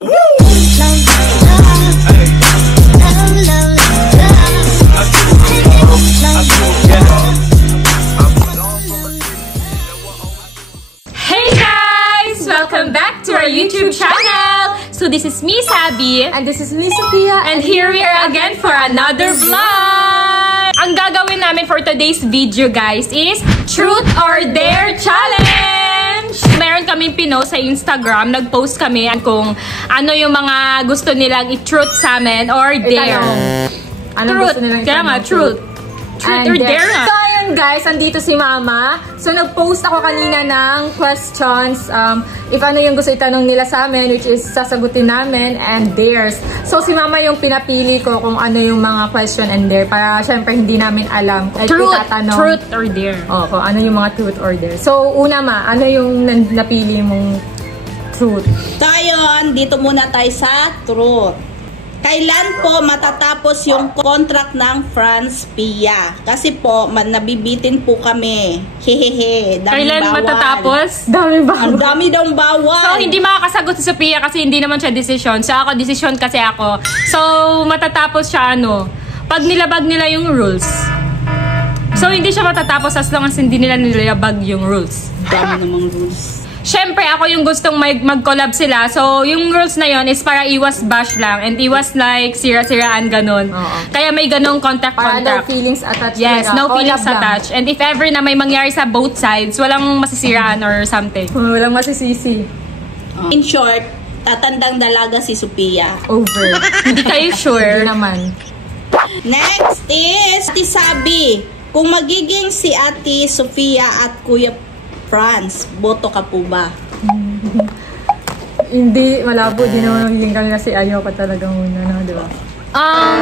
Welcome back to our YouTube channel! So this is me, Sabi. And this is me, Sophia. And here we are again for another vlog! Ang gagawin namin for today's video, guys, is Truth or Dare Challenge! Meron kaming pinost sa Instagram. Nag-post kami kung ano yung mga gusto nilang i-truth sa amin or dare. Truth. Kaya nga, truth. Truth or dare. So ayun guys, andito si Mama. So nag-post ako kanina ng questions. If ano yung gusto itanong nila sa amin, which is sasagutin namin, and dares. So si Mama yung pinapili ko kung ano yung mga question and dare. Para syempre hindi namin alam. Truth or dare. Oh, kung ano yung mga truth or dare. So una ano yung napili mong truth? So ayun, dito muna tayo sa truth. Kailan po matatapos yung contract ng France Pia? Kasi po, nabibitin po kami. Hehehe. Kailan bawal matatapos? Dami bawal. Ang dami daw bawal. So, hindi makakasagot si Sophia kasi hindi naman siya decision. So, ako, decision kasi ako. So, matatapos siya pag nilabag nila yung rules. So, hindi siya matatapos as long as hindi nila nilabag yung rules. Dami namang rules. Siyempre, ako yung gustong mag-collab sila. So, yung rules na yon is para iwas bash lang. And iwas like sira-siraan ganun. Kaya may ganung contact. Para no feelings attached. Yes, no feelings attached. And if ever na may mangyari sa both sides, walang masisiraan or something. Walang masisisi. In short, tatandang dalaga si Sophia. Over. Hindi kayo sure? Hindi naman. Next is Ate Sabi. Kung magiging si Ate Sophia at Kuya France, boto ka po ba? Hindi, malabo. Di naman magiging kami kasi ayaw ka talaga muna, no? Di ba?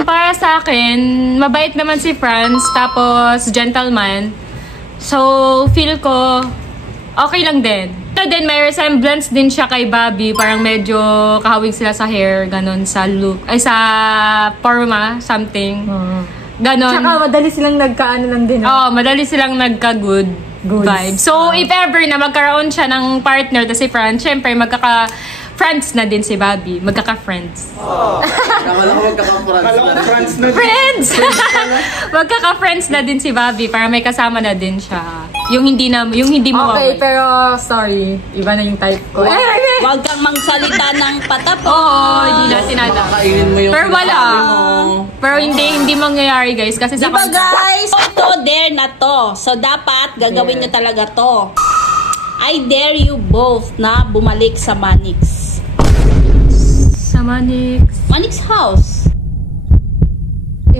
Para sa akin, mabait naman si Franz, tapos gentleman. So, feel ko, okay lang din. Ito din, may resemblance din siya kay Bobby. Parang medyo kahawig sila sa hair, ganun, sa look, ay sa forma, something. Ganon. Tsaka madali silang nagkaano lang din. Madali silang nagka-good vibe. So, if ever na magkaroon siya ng partner na si Franz, syempre magkaka-friends na din si Bobby. Magkaka-friends. Kala ko magkaka-friends na din. Friends! Magkaka-friends na din si Bobby para may kasama na din siya. Yung hindi mo okay, pero sorry. Iba na yung type ko. Huwag kang mangsalita ng patapos. Oo, hindi na sinada. Kakainin mo yung pero wala. Pero hindi mangyayari guys. Kasi sa diba guys? Ito, dare na to. So dapat gagawin nyo talaga to. I dare you both na bumalik sa Manix. Sa Manix? Manix house.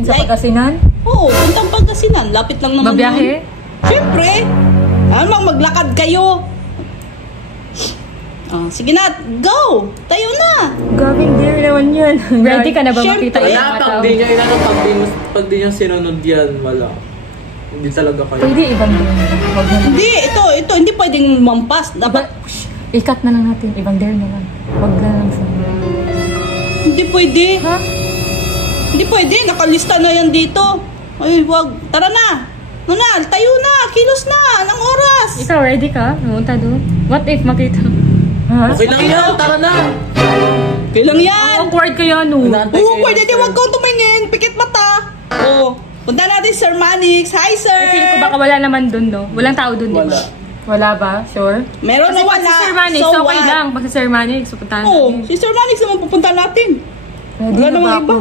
Sa Pagasinan? Oo, puntang Pagasinan. Lapit lang naman. Mabiyahe? Siyempre. Maglakad kayo. Sige na, go! Tayo na! Gagawin dare naman yun. Ready ka na ba makita yung mga tao? Pag di niya sinunod yan, wala. Hindi talaga kayo. Pwede ibang dare. Hindi, ito, hindi pwedeng mampas. Dapat, i-cut na lang natin. Ibang dare naman. Wag na lang sa... hindi pwede. Ha? Hindi pwede, nakalista na yan dito. Ay, wag. Tara na! Nunal, tayo na! Kilos na! Anong oras? Ikaw, ready ka? Pumunta doon? What if makita? Ha? Okay lang yan, tara na! Kailang yan! Awkward kaya Oo, pwede di, wag kang tumingin! Pikit mata! Punta natin Sir Manix. Hi, sir! Feel ko baka wala naman doon, no? Walang tao doon, di ba? Wala ba? Sure? Meron Kasi na pag wala. si Sir Manix, So okay what? lang. Pag si Sir Manix, pupuntahan natin. Si Sir Manix naman pupunta natin. Pwede Wala na namang ba iba. ako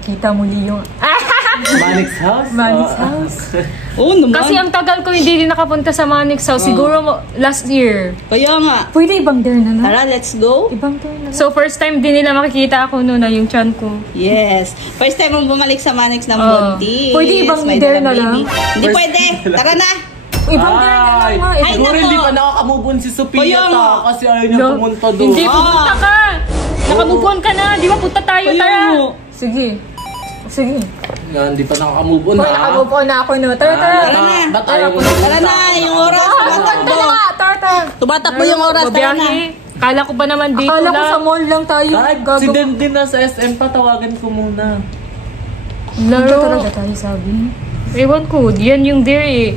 makita muli yung... Manix house? Manix house? Oo naman. Kasi ang tagal ko hindi rin nakapunta sa Manix House. Siguro last year. Kaya nga. Pwede ibang dare na lang. Tara, let's go. Ibang dare na lang. So, first time din nila makikita ako noon na yung chan ko. Yes. First time mong bumalik sa Manix ng Buntis. Pwede ibang May dare dalang na lang? baby. Hindi pwede. Tara na. Ibang dare na lang nga. Ay, Siguro nako. hindi pa nakaka-move on si Sophia Kaya nga. kasi ayaw niya pumunta doon. Hindi, pupunta ka! Nakamove on ka na. Di ba, punta tayo, tara! Sige. Sige. Yan, hindi pa nakaka-move on Hoy, naka-move on na ako, no? Tara, tara. Tara na. Ba't ayaw mo Tara na. Yung oras. Tumatakbo. Tara, tara. Tumatakbo yung oras. Tara na. Mabiyahe. Kala ko ba naman dito Akala ko lang? sa mall lang tayo. Si Den din nasa SM pa, tawagan ko muna. Laro talaga tayo, sabi. Ewan ko, yan yung dare eh.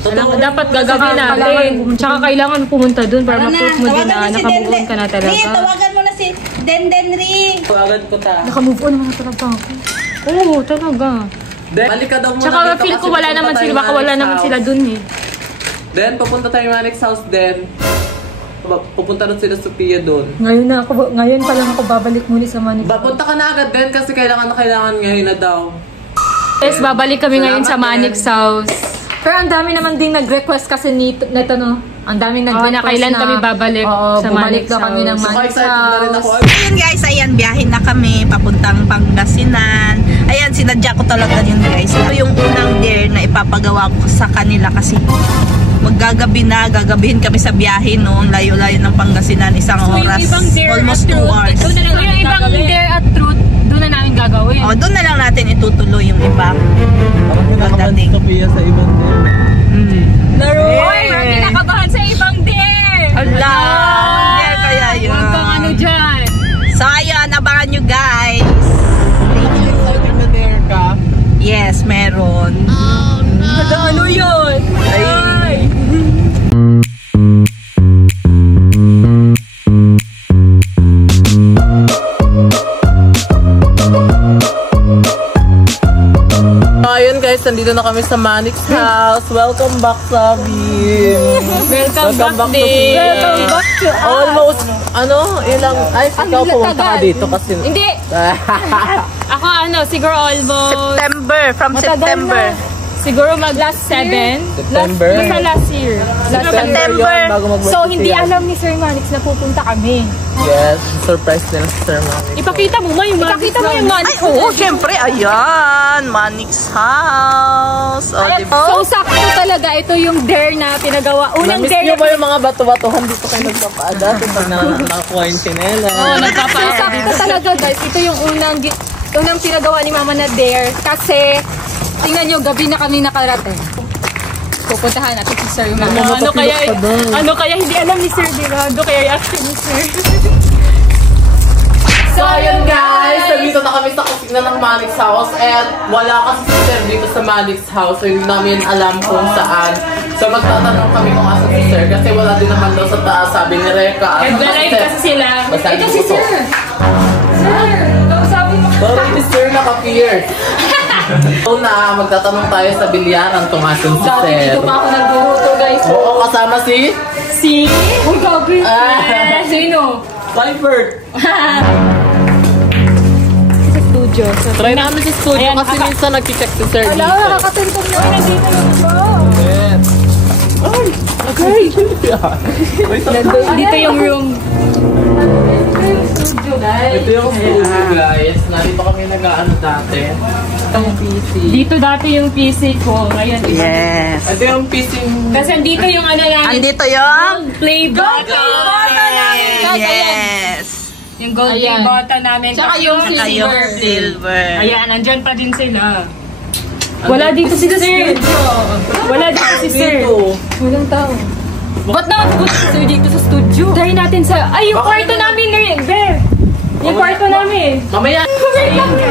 Dapat gagabi natin. Tsaka kailangan pumunta dun para ma-proof mo din na nakamove on ka na talaga. Tawagan mo na si Denden Ri. Tawagan ko ta. Nakamove on naman na talaga ako. Oo, talaga. Balik ka daw muna Tsaka dito feel ko kasi wala pupunta naman tayo sila, baka wala Manix naman house. sila dun eh. Then, papunta tayo Manix house then. Pupunta rin sila Sophia dun. Ngayon pa lang ako babalik muli sa Manix. Punta ka na agad din kasi kailangan ngayon na daw. Yes, babalik kami ngayon sa Manix house. Pero ang dami naman din nag-request kasi nito no. Ang daming nag-request na kailan kami babalik sa bumalik Manix daw kami ng house. Manix excited na rin ako. house. Ayun guys, ayan, biyahin na kami papuntang Pangasinan. Ayan, sinadya ko talaga yun guys. Ito yung unang dare na ipapagawa ko sa kanila kasi gagabihin kami sa biyahe no. Layo-layo ng Pangasinan, isang oras. Almost 2 hours. So yung ibang dare at truth, doon na namin gagawin. O, doon na lang natin itutuloy yung iba. Pagdating. Sophia sa ibang din. Hoy, marami nakabahan sa ibang dare! Ala! Dare kaya yun. Huwag kang ano dyan. So, ayun, abangan nyo guys. Excited na there ka? Yes, meron. Ano yun? Ay. Ayun guys, nandito na kami sa Manix house. Welcome back, Sabi. Welcome back to din. Welcome back to us. Almost, ilang, ikaw pumunta ka dito kasi. Hindi. Ako siguro almost, From September. siguro mag last 7. September. Basta last year. September. yun, bago mag-birthday So, hindi siya. alam ni Sir Manix na pupunta kami. Yes, surprise nila si Sir Manix. Ipakita mo yung Ipakita mo yung Ay, oo, syempre. Ayan. Manix house. O, diba? So, sakto talaga. Ito yung dare na pinagawa. Unang Namiss dare niyo na ba yung mga bato-batuhan dito kayo nagpapaada? Pag nakakuha yung sinela. So, sakto talaga guys. Ito yung unang pinagawa ni Mama na dare. Kasi, tingnan nyo, gabi na kami nakarating. Pupuntahan natin si Sir Mama. Ano kaya hindi alam ni Sir Dirado, kaya i-action ni Sir. So, ayun guys, nandito na kami sa kusina ng Manix house and wala kasi si Sir dito sa Manix house so hindi namin alam kung saan. So, magtatanong kami kung asan si Sir kasi wala din naman daw sa taas, sabi ni Reka. Nag-live kasi sila. Basta Ito si Sir. Sir, sabi mo. Sorry, si Sir naka-peer. So na, magtatanong tayo sa bilyaran kung asan si Dati Sir. dito pa ako nagduruto guys. Oo, kasama si Uy, gabi. Sino? Clifford. Sa studio. Try namin sa studio kasi minsan nag-check si Sir dito. Nakakatentong na. Nandito na ba? Yes. Ay, okay. Dito yung room. Studio guys. Ito yung studio guys. Narito kami nag-ano dati. Itong PC. Dito dati yung PC ko. Ngayon, Yes. Ito yung PC. kasi andito yung ano namin. Andito yung... Play button. Yes. Yung gold play Ayan. button namin. Tsaka yung Saka yung silver. Ayan, nandyan pa din sila. Wala dito si Sir. Wala dito si Sir. Dito. Walang tao. Ba't nakapunta si Sir dito sa studio? Try natin sa... Ay, yung kwarto namin rin. Yung kwarto namin. Mamaya.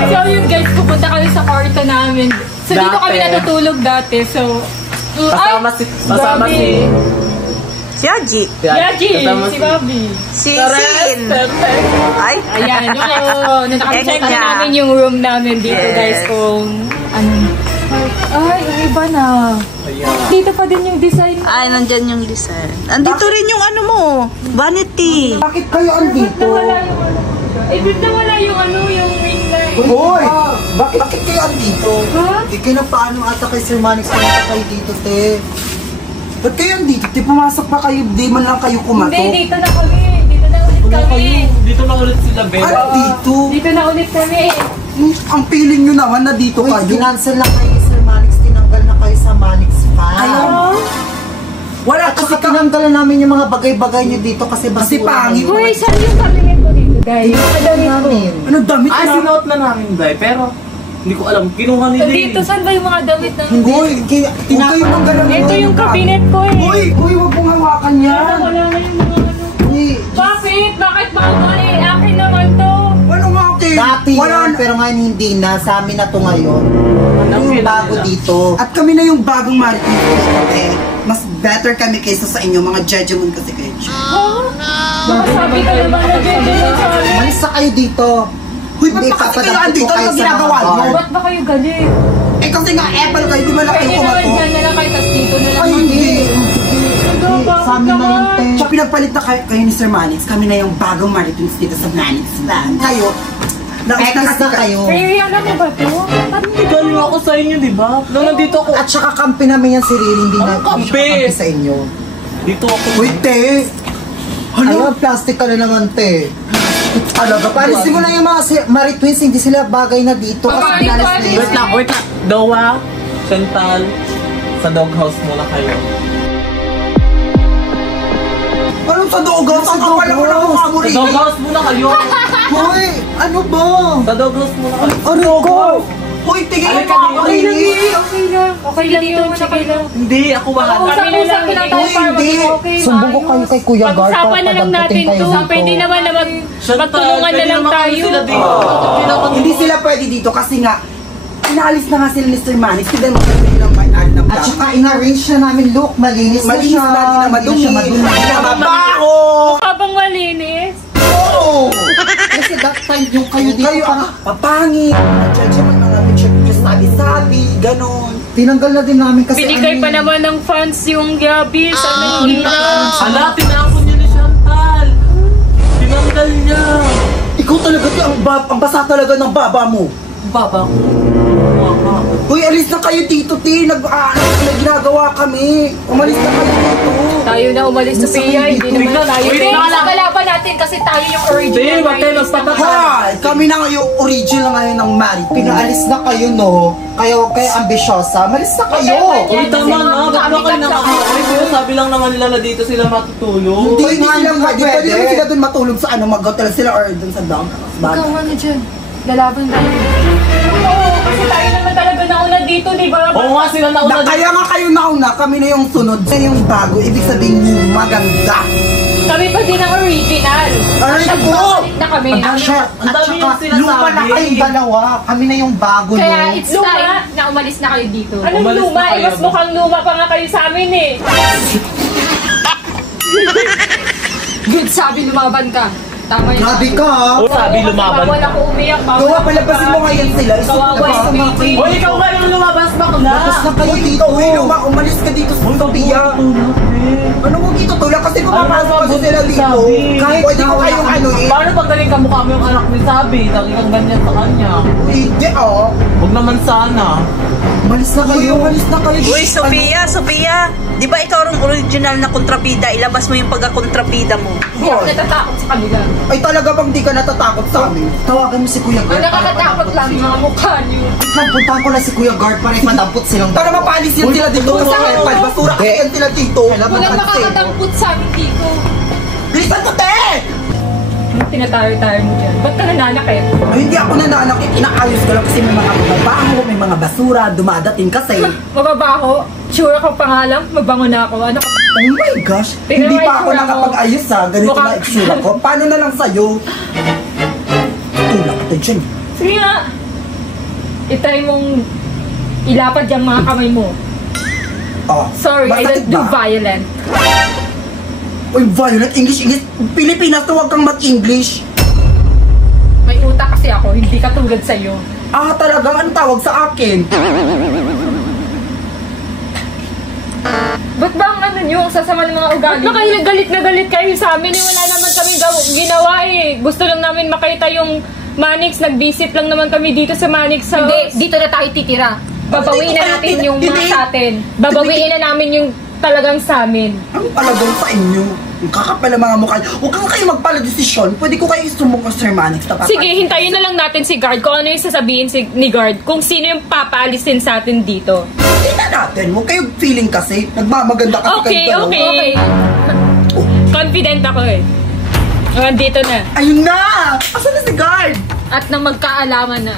So yun guys, pupunta kami sa kwarto namin. So dito Dati. kami natutulog dati. So, Kasama si... Si Aji. Yaji, Kasama si Bobby. Si Correct. Sin. Perfect. Ay. Ayan, so, nakacheck Ex niya. namin yung room namin dito Yes. guys kung ano. Ay, yung iba na. Ayan. Dito pa din yung design. Ay, nandyan yung design. Andito rin yung ano mo. Vanity. Bakit kayo andito? Eh, ba't nawala yung ano, yung ring light? Hoy! Bakit kayo andito? Di kayo paano ata kay Sir Manix pumunta kayo dito, te? Ba't kayo andito? Te, pumasok pa kayo, di man lang kayo kumatok. Hindi, dito na kami. Dito na ulit kami. Dito na ulit sila, Ben. Ano dito? Dito na ulit kami. Ang feeling nyo naman na dito Uy, kayo. ginansel na kayo ni Sir Manix, tinanggal na kayo sa Manix Fan. Wala At kasi saka tinanggal na namin yung mga bagay-bagay nyo dito kasi Kasi basura. pangit. Uy, saan yung cabinet ko dito guys? namin. Ano damit Ay, na? sinuot na namin, Day. Pero, hindi ko alam. Kinuha nila Dito, saan ba yung mga damit na? Hindi, Hoy, huwag kayo manggalang. Ito yung cabinet ko eh. Hoy, huwag mong hawakan yan. Wala na yung mga ano. Uy, Bakit? Bakit bawal eh? Akin naman to. Ano nga, okay? dati dati Wala yan, na. pero ngayon hindi na. Sa amin na to ngayon. Yung bago dito. At kami na yung bagong Marites eh. Mas better kami kaysa sa inyo, mga judgment kasi kayo. Sabi ka naman na gentleman sa amin. Malis na kayo dito. Huy, ba't Hindi, ba kasi kayo papadapit andito? ko kayo Ano sa ginagawa mga nyo? bar. Ba't ba kayo galit? Eh kasi nga, Apple kayo, di ba lang kayo Pwede naman kumato? dyan na lang kayo, tas dito na lang. Ay, hindi. Sa amin na yun, te. So, pinagpalit na kayo ni Sir Manix. Kami na yung bagong Marites dito sa Manix Land. Kayo, Ekis na kayo. Kaya alam mo ba ito? Galing ako sa inyo, di ba? Nung nandito ako, At saka kampi namin yan si Riri, hindi na Ang kampi? siya kampi sa inyo. dito ako. Uy, te! Ayun, plastic ka na naman, te. Talaga, Palisin mo na yung mga Maritwins, hindi sila bagay na dito. Bagay Kasi ko, pinalis Wait lang, wait lang. Dowa, Chantal, sa doghouse muna kayo. Anong sa dogas? Ang kapal naman ang mukha mo Sa rin. doghouse muna kayo. Hoy, ano ba? Sa doghouse muna kayo. Ano ko? Uy, tingin Halika mo ako dito. rin. Okay lang. Okay lang yun. Okay lang. Hindi, ako bahala. Usap-usap na lang tayo Uy, para hindi. maging okay. Sumbong ko kayo kay Kuya Gar. Pag-usapan na lang natin to. Pwede naman na magtulungan na lang tayo. Sila dito. Hindi sila pwede dito kasi nga, inaalis na nga sila ni Sir Manix. Kasi dahil magkakaroon ng mainaan ng At saka in-arrange na namin, look, malinis na malinis siya. na, di na madumi. Hindi na siya Hindi na mabaho. Habang malinis. Oo. Kasi that time yung kayo dito Kayo, parang papangit. Judgment, mga picture sabi-sabi, ganon. tinanggal na din namin kasi Binigay pa naman ng fans yung gabi sa Manila. Ala, tinapon niya ni Chantal. Tinanggal niya. Ikaw talaga, ang basa talaga ng baba mo. Baba ko. Uy, alis na kayo dito, Ti. May ginagawa kami. Umalis na kayo dito. Tayo na umalis sa Pia, hindi naman tayo. Wait, Hindi, sa kalaban natin kasi tayo yung original. Hindi, wag tayo magpapatay. Hoy, kami na ngayon, original ngayon ng Mari. pinaalis na kayo, no? Kayo ambisyosa, malis na kayo. Uy, tama na. Ba't ba kayo nakakaway? Pero sabi lang naman nila na dito sila matutulog. Hindi nga sila naman pwede. Pwede pwede. naman sila doon matulog sa ano, mag-hotel sila or doon sa dog. Ikaw ano dyan? Lalaban tayo. Oo, kasi tayo naman talaga nauna dito, di ba? Oo nga, sila nauna dito. Kaya nga kayo nauna, kami na yung sunod. Kaya yung bago, ibig sabihin maganda. Kami pa din ang original. Aray ko! Balik na kami. At saka, Ang dami yung sinasabi. lupa na kayong dalawa. Kami na yung bago, no? Kaya it's Luma. time na umalis na kayo dito. Anong Umalis luma? na kayo, Eh, mas ba? mukhang luma pa nga kayo sa amin eh. Good sabi, lumaban ka. Tama yun. Grabe ka, ha? Oo, sabi lumaban. Bawal ako umiyak. Gawa, palabasin mo ngayon sila. Kawawa yung baby. Hoy, ikaw nga yung lumabas, bakla. Tapos na kayo Uy, dito. umalis ka dito sa Sophia. Ano mo dito tulak? Kasi pumapasok kasi sila dito. Kahit Pwede ko kayong ano eh. Paano pag galing kamukha mo yung anak ni Sabi? Lagi kang ganyan sa kanya. Hindi oh. Huwag naman sana. Malis na kayo. Umalis na kayo. Uy, Sophia, di ba ikaw ang original na kontrabida? Ilabas mo yung pagka-kontrabida mo. Hindi ako natatakot sa kanila. Ay talaga bang di ka natatakot sa amin? Tawagan mo si Kuya Ang Gar. nakakatakot lang yung mga mukha niyo. Puntahan ko na si Kuya Gar para ipadampot silang Para mapalis yan sila dito. Kasi kapal, basura kasi yan sila dito. Walang makakatamput sa amin dito. Bilisan ko, te! Anong tinatayo-tayo mo dyan? Ba't ka nananakit? Ay, hindi ako nananakit. Inaayos ko lang kasi may mga babaho, may mga basura, dumadating kasi. Mababaho? Sure ako pangalan? Mabango na ako. Ano ka? Oh my gosh! Tingnan Hindi mo pa ako itsura mo. nakapag-ayos ha. Ganito Mukha- na itsura ko. Paano na lang sa'yo? Tulak ka dyan. Sige nga. Itry mong ilapad yung mga kamay mo. Oh, Sorry, I masakit don't do ba? violent. Uy, violent English. Pilipinas to, huwag kang mag-English. May utak kasi ako, hindi katulad sa'yo. Ah, talaga? Ano tawag sa akin? Ba't ba ang ano nyo, ang sasama ng mga ugali? Ba't ba kayo galit na galit kayo sa amin? Eh, wala naman kami ginawa eh. Gusto lang namin makita yung Manix. Nag-visit lang naman kami dito sa Manix House. Hindi, dito na tayo titira. Babawiin na natin yung mga sa atin. Babawiin na namin yung talagang sa amin. Ang palagong sa inyo. Ang kakapal ang mga mukha. Huwag kang kayo magpala-desisyon. Pwede ko kayo isumbong ko, Sir Manix. Sige, hintayin na lang natin si Guard kung ano yung sasabihin ni Guard. Kung sino yung papaalisin sa atin dito. Tingnan natin. Huwag kayo feeling kasi. Nagmamaganda kasi Okay, kayo. okay. Confident ako eh. Nandito na. Ayun na! Asan na si guard? At nang magkaalaman na.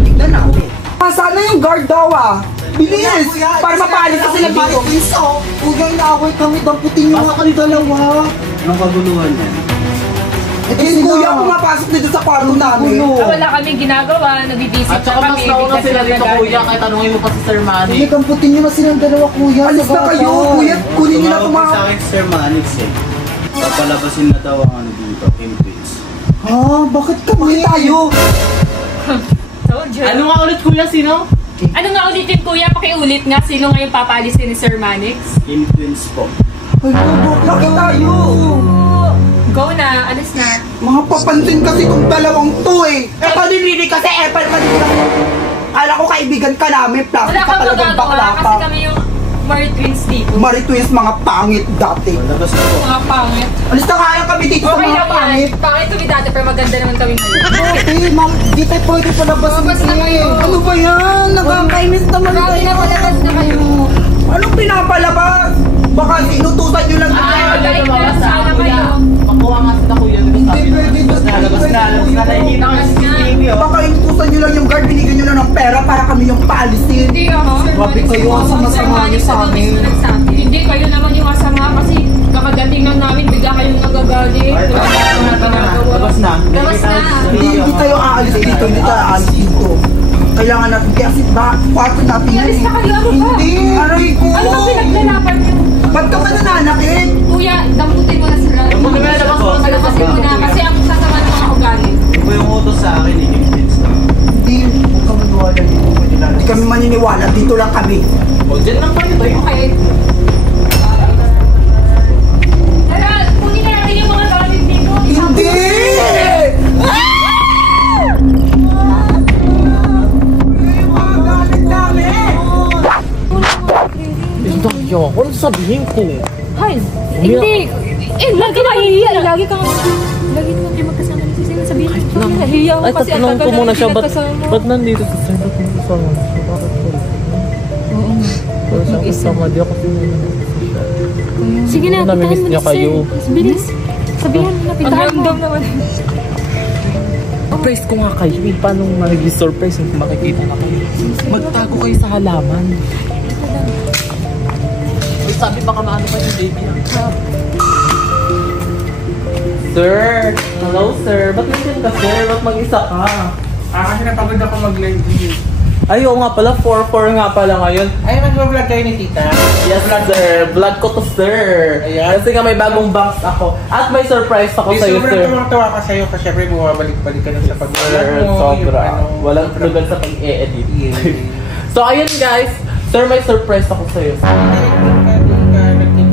Tignan natin. Saan na yung guard daw ah? Bilis! Para mapaalis ka sila dito. Kuya, inaaway kami. Damputin niyo nga kami dalawa. Anong kaguluhan yan? Eh, kuya, pumapasok dito sa kwarto namin. Wala kami ginagawa, nabibisit At saka na mas kami. nauna bigla sila dito, nagalit. kuya. Kahit tanungin mo pa si Sir Manny. Kuya, kamputin nyo na silang dalawa, kuya. Alis na kayo, kuya. Kunin nyo na Tumawag din sa akin si Sir Manix eh. Papalabasin na daw ang ano dito, Imprints. Ha? Bakit kami tayo? Told you. Ano nga ulit, kuya? Sino? Ano nga ulitin kuya? Pakiulit nga. Sino ngayon papalisin ni Sir Manix? Imprints po. Ay, bakit tayo? Go na. Alis na. Mga papansin kasi kung dalawang to eh. Eh, paninili kasi epal ka dito. Kala ko kaibigan ka namin, plastic Wala ka kang talagang bakla magagawa ka. kasi kami yung Mari Twins dito. Maritwins, mga pangit dati. Labas na po. Mga pangit. Alis na kaya kami dito sa Okay mga lang pangit. yan. Pangit kami dati pero maganda naman kami ngayon. Ate, ma'am, di tayo pwede palabas Labas na kayo. Ano ba yan? Nakakainis naman Grabe kayo. na, palabas na kayo. Anong pinapalabas? Baka inutusan nyo lang. Like na sana kayo. Makuha nga sila, kuya. Di ba sabi Hindi pwede. Labas na. Nakikita ko yung CCTV oh. Baka inutusan nyo lang yung guard, binigyan nyo lang ng pera para kami yung paalisin. Hindi ako. Grabe kayo, ang sama-sama nyo sa amin. Hindi kayo naman yung masama kasi kakadating lang namin bigla kayong nagagalit. Ay, Wala kayong ginagawa. Labas na. Labas na. Hindi tayo aalis dito, hindi tayo aalis dito. Kailangan natin, kasi kwarto natin yan. Alis na kayo, ano ba? Hindi, aray ko. Ano ba pinaglalaban niyo? Ba't ka ba nananakit? Kuya, damputin mo na sila. Damputin mo na, labas mo. Palabasin mo na kasi ang sasama ng mga ugali. Ito po yung utos sa akin, Imprints na. Hindi, huwag ka maniwala dito. Hindi kami maniniwala, dito lang kami. O, dyan lang kayo. Okay. Tara, kunin na natin yung mga gamit dito. Hindi! Yung mga galit namin! Ito, yo. Ano sabihin ko? Hay, hindi. Eh, lagi ka mahihiya. Lagi ka kayo magkasama ni Cecil. Sabihin ko, nahihiya ako Ay, kasi ang tatanong tagal ko muna na siya. pinagkasama. Ba't nandito si Sir? Ba't nagkasama siya? Bakit po? Oo nga. Pero siya kasama, di ako Sige na, Namimiss niya kayo. Bilis. Sabihan mo na, pitahan mo. Naman. Surprise ko nga kayo. Paano magiging surprise kung makikita na kayo? Magtago kayo sa halaman. Uy, sabi baka maano pa yung baby. Sir! Hello, sir. Ba't nandiyan ka, sir? Ba't mag-isa ka? Kasi napagod ako mag-live video. Ay, oo nga pala. 4-4 nga pala ngayon. Ay, mag-vlog kayo ni tita. Yes, sir. Vlog ko to, sir. Ayan. Kasi nga may bagong box ako. At may surprise ako sa'yo, Sobrang sir. tuwang-tuwa ka sa'yo kasi syempre bumabalik-balik ka na sa pag-vlog Sir, mo. sobra. Yung Walang lugar sa pag-e-edit. Yeah. So, ayun guys. Sir, may surprise ako sa'yo.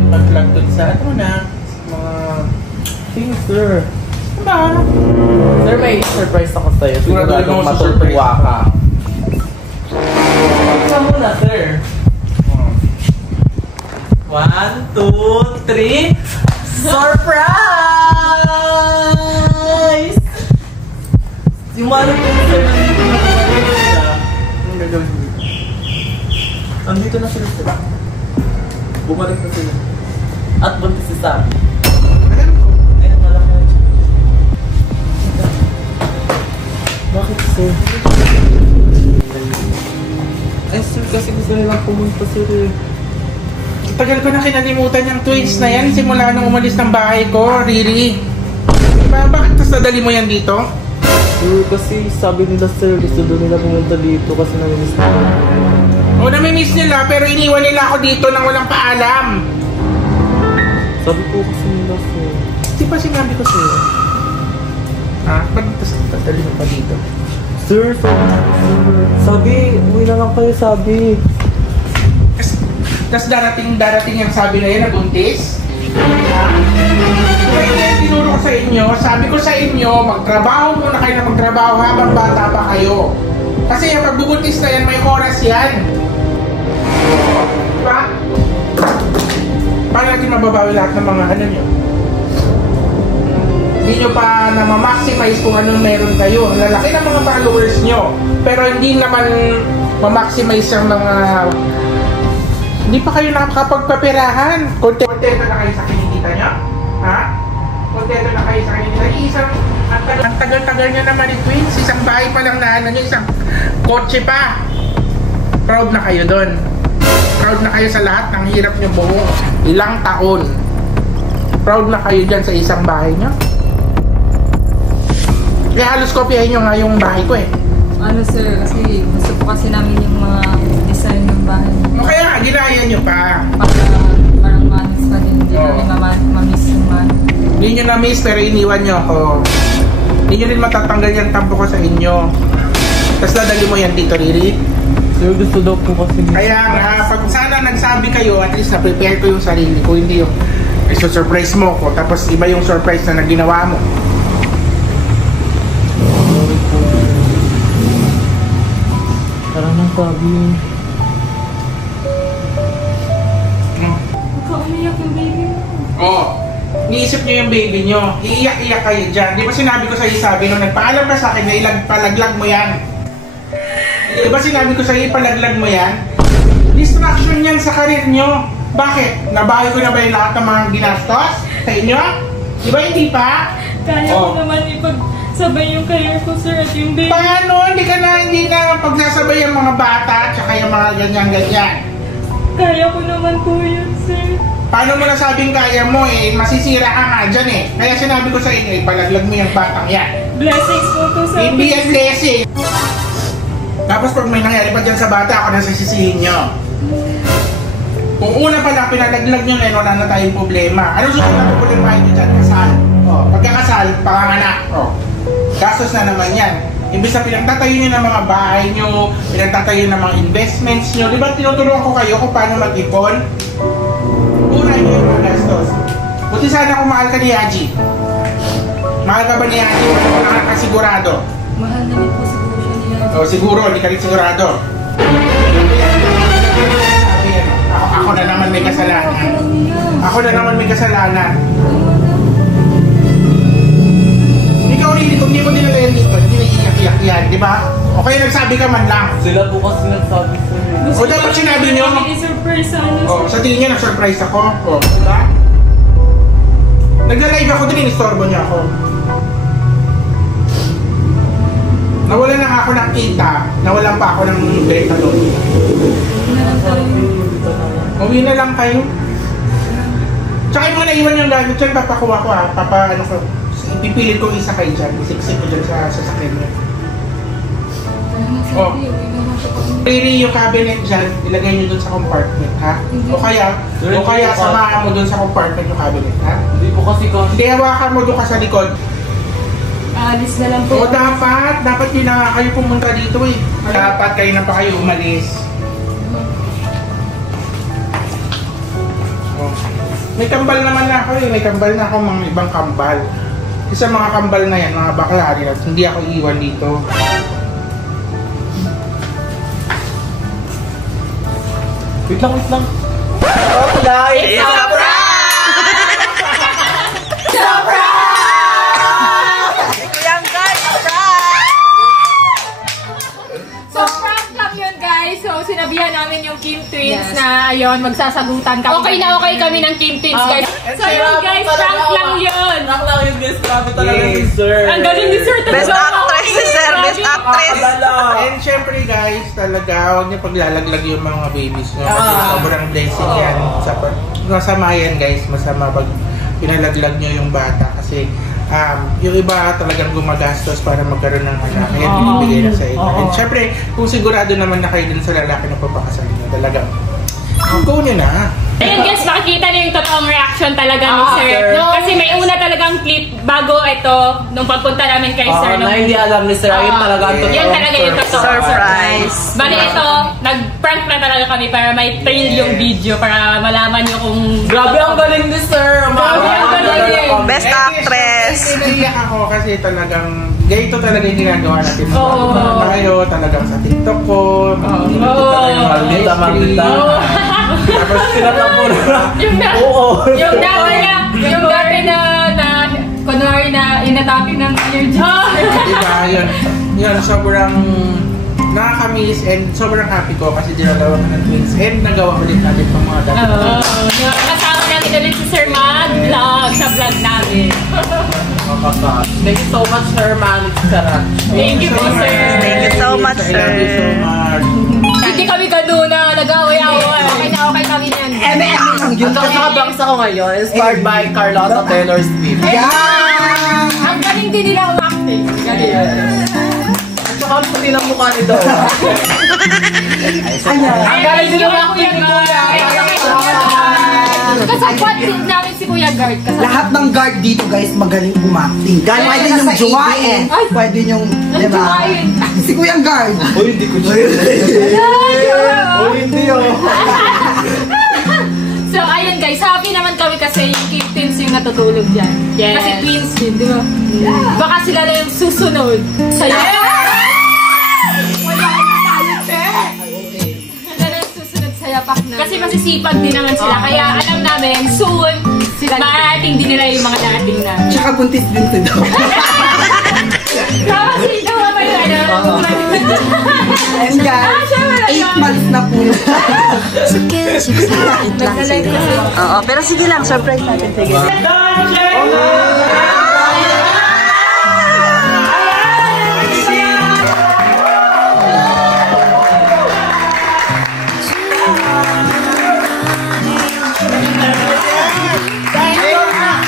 Nag-vlog dun sa ano na, mga... Sige, sir. Ba? Sir, may surprise ako sa'yo. Sigurado Siguradong mo matutuwa ka. Ito muna, sir. 1, 2, 3. Surprise! Yung mga nito, sir, nandito na sila. Ang gagawin mo. Nandito na sila. Bumalik na sila. At buntis si Sammy. Ayun, malaki na siya. Bakit, sir? Ay, sir, kasi gusto nilang pumunta, sir. Tagal ko na kinalimutan yung twins na yan simula nung umalis ng bahay ko, Riri. Bakit tas nadali mo yan dito? Sir, kasi sabi nila, sir, gusto doon nila pumunta dito kasi namimiss na ako. O, namimiss nila pero iniwan nila ako dito nang walang paalam. Sabi ko kasi nila, sir. Di ba sinabi ko sa'yo? Ha? Ba't tas nadali mo pa dito? Sir, sabi, uwi na lang kayo, sabi. Tapos darating yung sabi na yan na buntis. Kaya yan, tinuro ko sa inyo, sabi ko sa inyo, magtrabaho muna kayo na magtrabaho habang bata pa kayo. Kasi yung pagbubuntis na yan, may oras yan. Diba? Paano natin mababawi lahat ng mga ano nyo? Hindi nyo pa na ma-maximize kung anong meron kayo. Ang lalaki ng mga followers nyo. Pero hindi naman ma-maximize yung mga... Hindi pa kayo nakakapagpapirahan. Kontento na kayo sa kinikita nyo? Ha? Kontento na kayo sa kinikita nyo? Isang... Ang tagal-tagal nyo naman ni Twins. Isang bahay pa lang na ano nyo. Isang kotse pa. Proud na kayo doon. Proud na kayo sa lahat ng hirap nyo buong ilang taon. Proud na kayo dyan sa isang bahay nyo? Kaya halos kopyahin nyo nga yung bahay ko eh. Ano sir, kasi gusto po kasi namin yung mga design ng bahay. O kaya nga, ginaya nyo pa. Para parang manis pa din, hindi namin mamiss yung man. Hindi nyo na-miss pero iniwan nyo ako. Hindi nyo rin matatanggal yung tampo ko sa inyo. Tapos dadali mo yan dito, Riri. Sir, gusto daw po kasi. Kaya nga, pag sana nagsabi kayo, at least na-prepare ko yung sarili ko, hindi yung surprise mo ko, tapos iba yung surprise na naginawa mo. Parang nang sabi. Huwag ka umiyak yung baby mo. Oo. Niisip nyo yung baby nyo. Iiyak-iyak kayo dyan. Di ba sinabi ko sa'yo, sabi nung nagpaalam ka sa akin na palaglag mo yan? Di ba sinabi ko sa'yo, palaglag mo yan? Distraction yan sa karir nyo. Bakit? Nabawi ko na ba yung lahat ng mga ginastos sa inyo? Di ba hindi pa? Kaya ko naman ipagsabay yung career ko sir at yung baby. Paano? Hindi na pagsasabay yung mga bata at saka yung mga ganyan-ganyan. Kaya ko naman po yun sir. Paano mo nasabing kaya mo eh? Masisira ka nga dyan eh. Kaya sinabi ko sa inyo, palaglag mo yung batang yan. Blessings po to sa Hindi yan blessing. Tapos pag may nangyari pa dyan sa bata, ako na sisisihin nyo. Kung una pa lang pinalaglag nyo na yun, wala na tayong problema. Ano susunod na problemahin nyo dyan? Kasal. Pagkakasal, panganganak. Gastos na naman yan. Imbis na pinagtatayo nyo ng mga bahay nyo, pinagtatayo ng mga investments nyo. Di ba tinuturuan ko kayo kung paano mag-ipon? Una nyo yung mga gastos. Buti sana kung mahal ka ni Yaji. Mahal ka ba ni Yaji? Wala ka sigurado. Mahal naman po siguro siya niya. Siguro, hindi ka rin sigurado. Ako na naman may kasalanan. Ako na naman may kasalanan. Ikaw rin, kung hindi mo dinala yan dito, hindi na iiyak-iyak yan, di ba? O kaya nagsabi ka man lang. Sila po kasi nagsabi ko. O dapat sinabi nyo. I-surprise sana. Sa tingin nyo, na-surprise ako. Diba? Nagla-live ako din, inistorbo nyo ako. Nawalan na ako ng kita, nawalan pa ako ng benta doon. Uwi na lang kayo. Tsaka yung mga naiwan yung gamit dyan, papakuha ko ha. Ipipilit ko isa kayo dyan. Isiksik ko dyan sa sasakyan nyo. Pili yung cabinet dyan, ilagay nyo dun sa compartment ha. O kaya samahan mo dun sa compartment yung cabinet ha. Hindi po kasi ko. Hindi, hawakan mo dun ka sa likod. Alis na lang po. O dapat yun na kayo pumunta dito eh. Dapat kayo na pa kayo umalis. May kambal naman na ako eh. May kambal na ako, mga ibang kambal. Isa mga kambal na yan, mga bakla, hindi ako iwan dito. Wait lang. It's a prank! Sinabihan namin yung Kim Twins na ayun, magsasagutan kami. Okay na okay kami ng Kim Twins, guys. So yun guys, prank lang yun. Prank lang yun, guys. Grabe talaga si Sir. Ang galing ni Sir. Best actress si Sir, best actress. And syempre guys, talaga, huwag niyo paglalaglag yung mga babies nyo. Kasi sobrang blessing yan. Masama yan guys, masama pag pinalaglag nyo yung bata. Kasi yung iba talagang gumagastos para magkaroon ng anak. Kaya binibigay na sa inyo. And syempre, kung sigurado naman na kayo din sa lalaki na papakasal nyo, talagang go nyo na. Ayun guys, makikita niyo yung totoong reaction talaga ni Sir. Kasi may una talagang clip bago ito, nung pagpunta namin kay Sir. Na hindi alam ni Sir, ayun talaga ang totoo. Yun talaga yung totoo. Surprise. Bali ito, nag-prank na talaga kami para may thrill yung video, para malaman niyo kung... Grabe ang galing ni Sir. Grabe ang galing. Best actress. Naiiyak ako kasi talagang ganito talaga yung ginagawa natin. Tayo talagang sa TikTok ko, Maldita. tapos tinatapo na. Yung dati na kunwari na inatake ng energy. Diba, yun, sobrang nakakamiss and sobrang happy ko kasi dinagawa ko ng twins and nagawa ulit natin pang mga dati. Kasama natin ulit si Sir Mag-vlog sa vlog namin. Thank you so much, Sir Manix Karat. Thank you po, Sir. Thank you so much, Sir. Thank you so much. Hindi kami kanuna, nag-away-away. Okay kami niyan. At saka bangs ako ngayon, inspired by Carlotta Taylor Swift. Yeah! Ang galing din nila umacting. At saka ang puti ng mukha nito. Ang galing din umacting ni Kuya. Kasagwat din namin si Kuya Guard. Lahat ng guard dito guys magaling umacting. Pwede yung juwain. Pwede yung, di ba? Si Kuya Guard. Uy, hindi ko siya. Uy, hindi So, ayun guys, happy naman kami kasi yung Kim Twins yung natutulog dyan. Yes. Kasi twins yun, di ba? Baka sila na yung susunod. Sa'yo. Wala na tayo, te! Sila na yung susunod sa yapak na. Kasi masisipag din naman sila. Kaya alam namin, soon, marating din nila yung mga dating na. Tsaka buntis din sila. Tapos dito ba yung ano? And guys, 8 months na po. Oo, pero sige lang, surprise natin. Sige.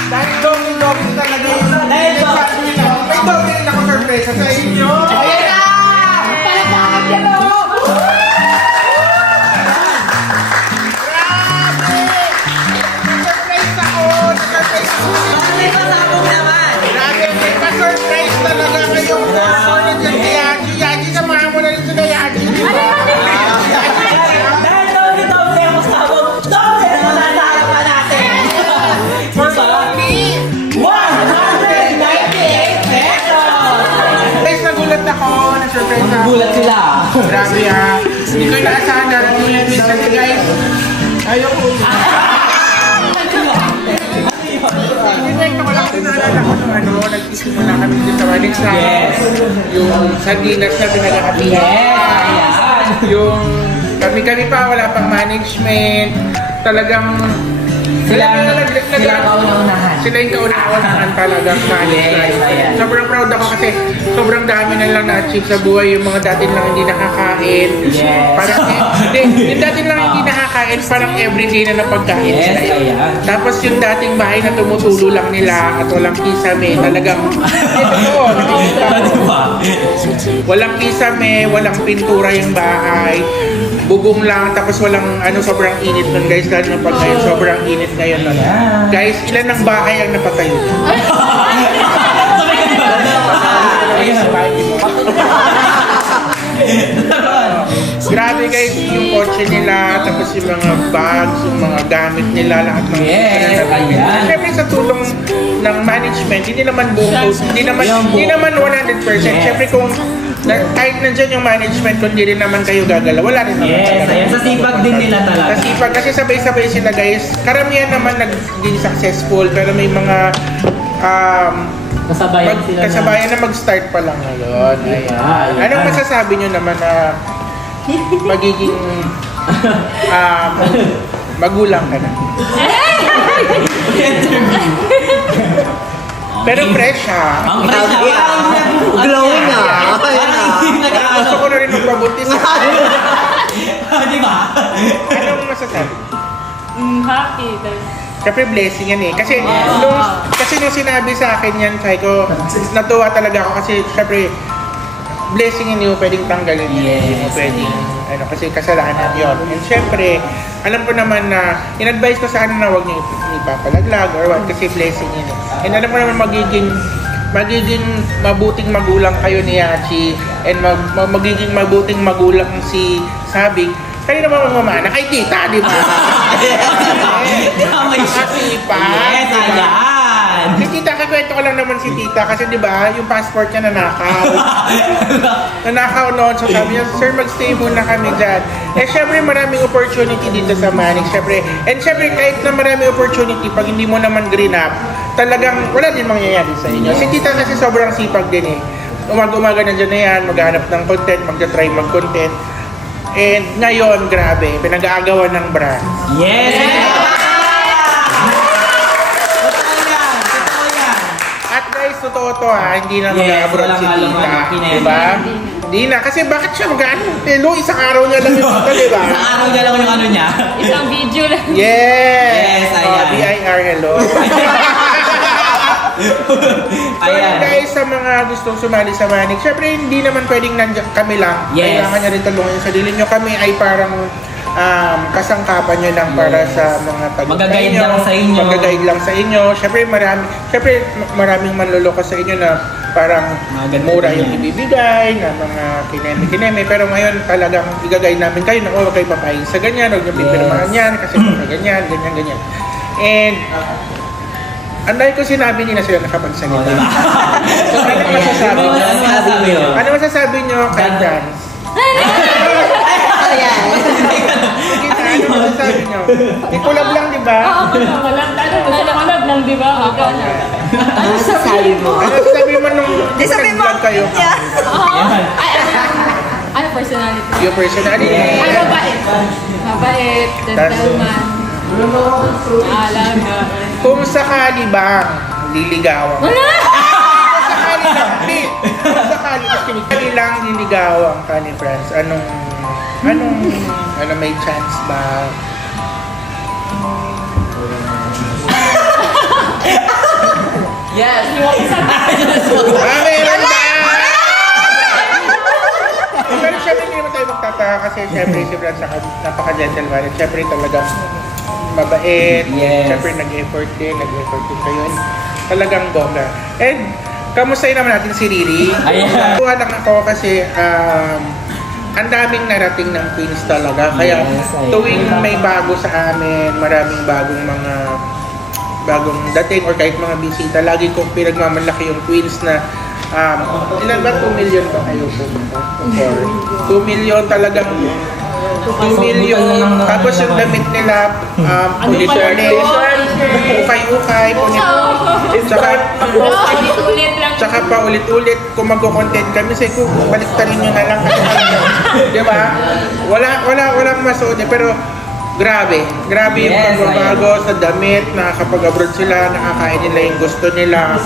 Dahil doging talaga yun. May doging ako surprise sa inyo. Ayan na! Palapakad yan o! Grabe! Surprise ako! Surprise ako! Grabe! May pa-surprise talaga kayo. Sorry dyan si Yaji. Yaji, samahan mo na rin sila Yaji. Na-surprise ako. Gulat sila. Grabe ha. Hindi ko inaasahan na rin yung event kasi guys. Ayoko. Direct ako lang pinaalala ko nung ano, nagsisimula kami dito sa Manix House. Yung sardinas na pinagkakatihan. Yung kami-kami pa, wala pang management. Talagang sila yung kauna-unahan talagang management. Sobrang proud ako kasi sobrang dami na lang na-achieve sa buhay. Yung mga dati lang hindi nakakain. Parang, yung dati lang hindi nakakain, parang everyday na napagkain sila. Tapos yung dating bahay na tumutulo lang nila at walang kisame, talagang, walang kisame, walang pintura yung bahay. Bubong lang, tapos walang sobrang init nun guys, lalo na pag ngayon, sobrang init ngayon nun. Guys, ilan ng bahay ang napatayo? Grabe guys, yung kotse nila, tapos yung mga bags, yung mga gamit nila, lahat ng Siyempre sa tulong ng management, hindi naman buong hindi naman 100%. Siyempre kung kahit nandyan yung management, kung hindi rin naman kayo gagalaw, wala rin naman. Yes, sa sipag din nila talaga. Sa sipag, kasi sabay-sabay sila guys. Karamihan naman naging successful, pero may mga kasabayan na mag-start pa lang ngayon. Anong masasabi nyo naman na magiging magulang ka na? Pero fresh ha. Ang fresh na. Glowing na. Gusto ko na rin magpabuntis. Di ba? Anong masasabi? Happy. Siyempre blessing yan eh. Kasi nung sinabi sa akin yan, sabi ko, natuwa talaga ako kasi siyempre blessing yun yung pwedeng tanggalin yun. Pwedeng, kasi kasalanan yun. And siyempre, alam ko naman na, in-advise ko sa na huwag niyo ipapalaglag or what, kasi blessing yun eh. And alam ko naman magiging mabuting magulang kayo ni Yachi and magiging mabuting magulang si Sabing. Kayo naman mamamana kay tita, di ba? Kasipa. Yes, ayan. Si tita, kakwento ko lang naman si tita kasi di ba, yung passport niya nanakaw. Nanakaw noon. So sabi niya, sir, magstay muna kami dyan. Eh, syempre maraming opportunity dito sa Manix. Syempre, and syempre, kahit na maraming opportunity, pag hindi mo naman green up, talagang wala din mangyayari sa inyo. Si tita kasi sobrang sipag din eh. Umaga-umaga na dyan na yan, maghanap ng content, magja-try mag-content. And ngayon, grabe, pinag-aagawan ng brand. Yes! At guys, totoo to ha, hindi na mag-abroad si tita. Diba? Hindi na, kasi bakit siya mag-ano? Hello, isang araw niya lang yung tita, diba? Isang araw niya lang yung ano niya. Isang video lang. Yes! Yes, ayan. BIR, hello. So guys, sa mga gustong sumali sa Manix, syempre hindi naman pwedeng nandiyan kami lang. Yes. Kailangan nyo rin tulungan yung sarili nyo. Kami ay parang kasangkapan nyo lang para sa mga Mag-guide lang sa inyo. Mag-guide lang sa inyo. Syempre maraming manluloko sa inyo na parang mura yung ibibigay na mga kineme-kineme. Pero ngayon talagang i-guide namin kayo na huwag kayo papayin sa ganyan, huwag nyo pipirmahan yan kasi ganyan. And anday ko sinabi nila sila nakapagsalita. So, ano masasabi nyo kay Jans? Ano masasabi nyo? Ikulab lang, di ba? Oo, kulab lang, di ba? Ano sasabi mo? Ano sasabi mo nung nag-vlog kayo? Ano personality? Yung personality. Ay, mabait. Mabait, gentleman. Alaga. Kung sakali bang liligawan? Kung sakali lang liligawan ka ni Franz, anong may chance ba? Yes. Meron ba? Pero syempre hindi naman tayo magtataka kasi syempre si Franz napaka-gentleman at syempre talagang mabait. Yes. Syempre nag-effort din kayo. Talagang bongga. And kamustahin naman natin si Riri. Ayan. Kuha lang ako kasi ang daming narating ng Queens talaga. Kaya tuwing may bago sa amin, maraming bagong dating or kahit mga bisita, lagi kong pinagmamalaki yung Queens na ilan ba? 2 million ba kayo pumunta? 2 million talagang 2 million. Tapos yung damit nila, ukay-ukay, tsaka pa ulit-ulit. Kung magko-content kami, say ko, baliktarin nyo na lang. Di ba? Walang masuot. Pero grabe yung pagbabago sa damit. Nakakapag-abroad sila, nakakain nila yung gusto nila.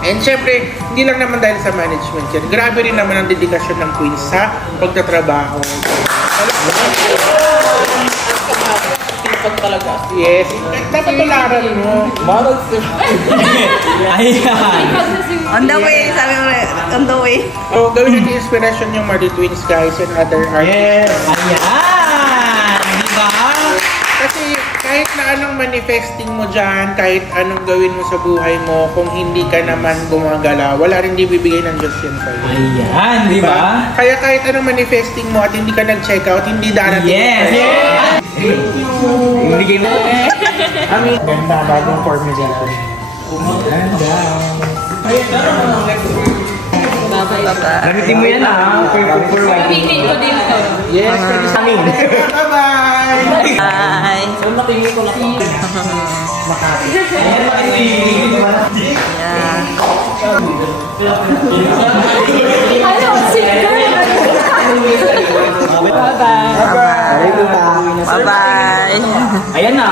And syempre, hindi lang naman dahil sa management yan. Grabe rin naman ang dedikasyon ng Queens sa pagtatrabaho. Talaga. Yes. Dapat tularan mo. Ayan. On the way, sabi mo on the way. So, gawin natin inspiration yung Marty Twins guys and other artists. Yes. Ayan. Diba? Kasi kahit na anong manifesting mo dyan, kahit anong gawin mo sa buhay mo, kung hindi ka naman gumagala, wala rin bibigay ng Diyos yan sa'yo. Ayan, diba? Kaya kahit anong manifesting mo at hindi ka nag-check out, hindi darating. Yes! Hindi mo. Ganda, bagong formulation. Ganda. Gamitin mo yan for white. Gamitin ko din to. Yes, pwede sa amin. Bye-bye! Bye! Matingin ko lang. Bye-bye! Ayan na.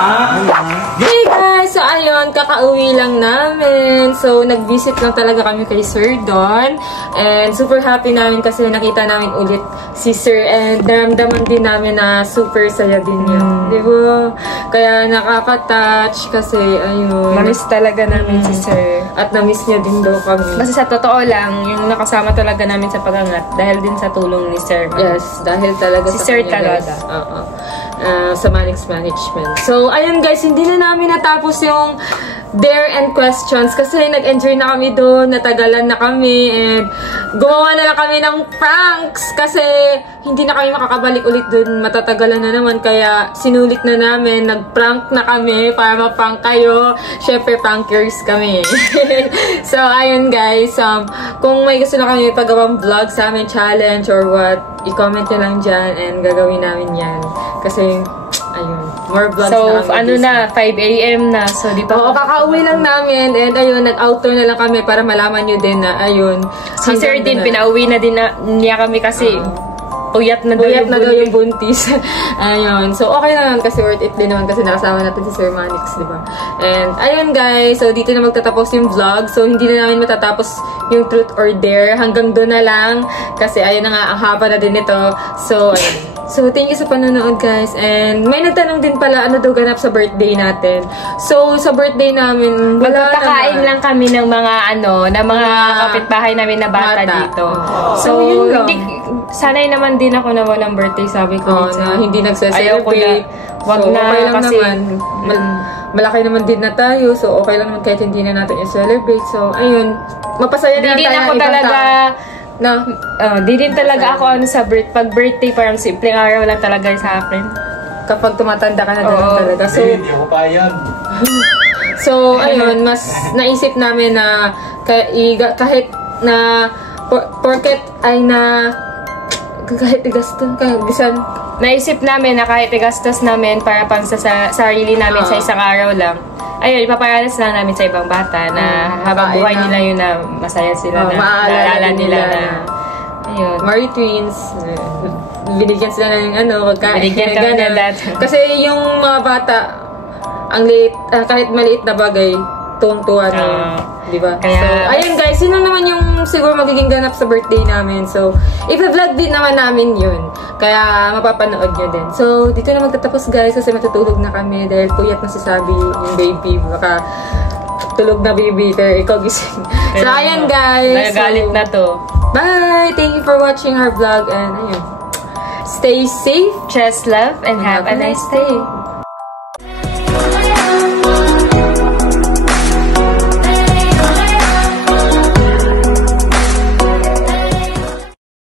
Hey guys! So ayun, kakauwi lang namin. So nag-visit lang talaga kami kay Sir Don. And super happy namin kasi nakita namin ulit si Sir. And naramdaman din namin na super saya din yun. Diba? Kaya nakaka-touch kasi ayun. Mamiss talaga namin si Sir. At na-miss niya din daw kami. Kasi sa totoo lang, yung nakasama talaga namin sa pagangat dahil din sa tulong ni Sir. Yes, dahil talaga Si sa Sir kanya, talaga. guys. Sa Manix Management. So, ayun guys, hindi na namin natapos yung dare and questions kasi nag-enjoy na kami doon, natagalan na kami, and gumawa na lang kami ng pranks kasi hindi na kami makakabalik ulit doon, matatagalan na naman, kaya sinulit na namin, nag-prank na kami para ma-prank kayo. Syempre, prankers kami. So, ayun guys, kung may gusto na kami pagawang vlog sa amin, challenge or what, i-comment nyo lang dyan and gagawin namin yan. Kasi, ayun, more vlogs So, na kami. 5 AM na. So, di pa. Oo, kakauwi lang namin and ayun, nag-outro na lang kami para malaman nyo din na, ayun. Si Sir din, pinauwi na din niya kami kasi puyat na daw yung buntis. Ayun. So, okay naman kasi worth it din naman kasi nakasama natin si Sir Manix, di ba? And, ayun guys. So, dito na magtatapos yung vlog. So, hindi na namin matatapos yung truth or dare. Hanggang doon na lang. Kasi, ayun na nga, ang haba na din ito. So, ayun. So, thank you sa panonood, guys. And may nagtanong din pala, ano daw ganap sa birthday natin. So, sa birthday namin, wala Magpapakain lang kami ng mga kapitbahay namin na bata dito. So, yun lang. sanay naman din ako naman ng birthday, sabi ko. Na hindi nagse-celebrate. Wag so, na okay lang kasi naman. Malaki naman din na tayo. So, okay lang naman kahit hindi na natin i-celebrate. So, ayun. Mapasaya na Di din tayo ako ng ibang talaga, di din talaga ako pag birthday, parang simpleng araw lang talaga sa akin. Kapag tumatanda ka na din talaga. So, Hindi ako payag. so, ayun, mas naisip namin na kahit na porket ay na kahit igastos, kahit bisan naisip namin na kahit igastos namin para pang sa sarili namin sa isang araw lang, ayun, ipaparanas lang namin sa ibang bata na habang buhay nila yun na masaya sila na maalala nila na ayun. Mari Twins, binigyan sila ng pagkain. Binigyan kami ng data. Kasi yung mga bata, ang liit, kahit maliit na bagay, tuwang-tuwa na yun. Diba? Kaya, so, ayun guys, yun lang naman yung siguro magiging ganap sa birthday namin. So, i-vlog din naman namin yun. Kaya, mapapanood nyo din. So, dito na magtatapos guys kasi matutulog na kami dahil puyat na si Sabi, yung baby. Baka tulog na baby, pero ikaw gising. So, ayun guys. Nagagalit na to. Bye! Thank you for watching our vlog and ayun. Stay safe, Just love and have a nice day.